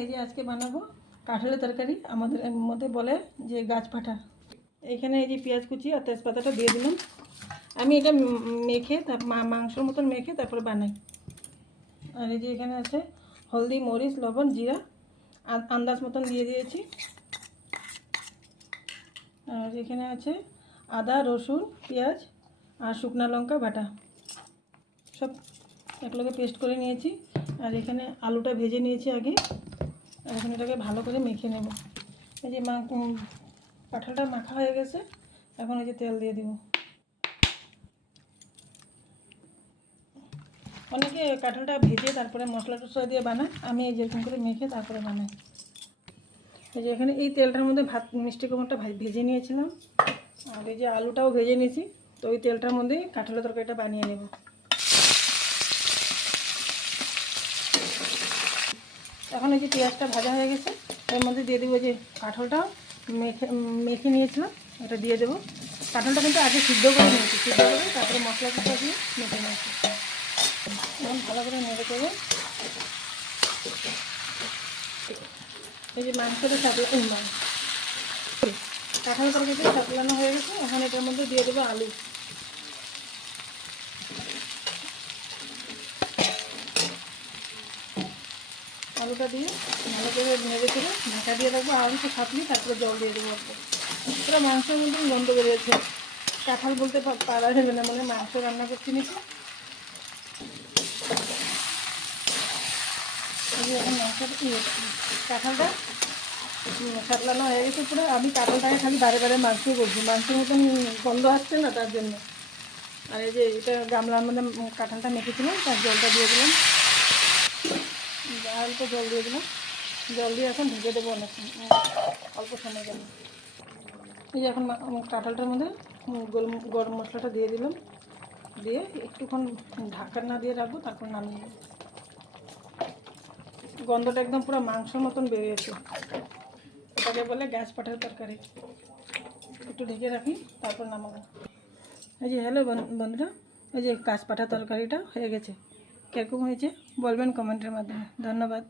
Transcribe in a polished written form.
এই যে আজকে বানাবো কাঁঠালের তরকারি। আমাদের মধ্যে বলে যে গাছ পাঠা। এখানে এই যে পেঁয়াজ কুচি আর তেজপাতাটা দিয়ে দিলাম। আমি এটা মেখে মাংসর মতন মেখে তারপরে বানাই। আর এই যে এখানে আছে হলদি, মরিচ, লবণ, জিরা আন্দাজ মতন দিয়ে দিয়েছি। আর এখানে আছে আদা, রসুন, পেঁয়াজ আর শুকনো লঙ্কা বাটা, সব একলগে পেস্ট করে নিয়েছি। আর এখানে আলুটা ভেজে নিয়েছি আগে। আর এখন এটাকে ভালো করে মেখে নেব। এই যে কাঁঠালটা মাখা হয়ে গেছে, এখন এই যে তেল দিয়ে দিব। অনেকে কাঁঠালটা ভেজে তারপরে মশলা টশলা দিয়ে বানায়, আমি এই যেরকম করে মেখে তারপরে বানাই। এই যে এখানে এই তেলটার মধ্যে মিষ্টি কুমড়োটা ভেজে নিয়েছিলাম, আর এই যে আলুটাও ভেজে নিয়েছি। তো ওই তেলটার মধ্যে কাঁঠালের তরকারিটা বানিয়ে নেব। এখন এই যে পেঁয়াজটা ভাজা হয়ে গেছে, এর মধ্যে দিয়ে দেবো যে কাঁঠালটা মেখে নিয়েছিলাম, এটা দিয়ে দেবো। কাঁঠালটা কিন্তু আগে সিদ্ধ করে নিয়েছি, সিদ্ধ করে তারপরে মশলা টশলা দিয়ে মেখে নিয়েছি। এখন ভালো করে নেড়ে দেবো। এই যে মাংসটা কাঁঠাল তরকারিতে সাতলানো হয়ে গেছে। এখন এটার মধ্যে দিয়ে দেবো আলু। আলুটা দিয়ে ভালো করে নেড়ে করে ঢাকা দিয়ে রাখবো। আলুটা সাতলি তারপরে জল দিয়ে দেবো। পুরো মাংসের মতন গন্ধ বেরিয়েছে। কাঁঠাল বলতে পারা যাবে না, মানে মাংস রান্না করছি নিচে। এখন কাঁঠালটা সাতলানো হয়ে গেছে পুরো। আমি কাঁঠালটাকে খালি বারে বারে মাংসই করছি, মাংসের মতন গন্ধ আসছে না তার জন্য। আর এই যে এটা গামলার মধ্যে কাঁঠালটা মেখেছিলাম, তার জলটা দিয়ে দিলাম, অল্প জল দিয়ে দিলাম। জল দিয়ে এখন ঢেকে দেবো অনেক অল্প সময় জন্য। এই যে এখন কাঁঠালটার মধ্যে গরম মশলাটা দিয়ে দিলাম, দিয়ে একটুক্ষণ ঢাকা না দিয়ে রাখবো, তারপর নামিয়ে নেব। গন্ধটা একদম পুরো মাংসের মতন বেরিয়েছে। এটাকে বলে গাছ পাঠার তরকারি। একটু ঢেকে রাখি, তারপর নামাবো। এই যে হ্যালো বন্ধুরা, এই যে গাছ পাঠা তরকারিটা হয়ে গেছে। কীরকম হয়েছে বলবেন কমেন্টের মাধ্যমে। ধন্যবাদ।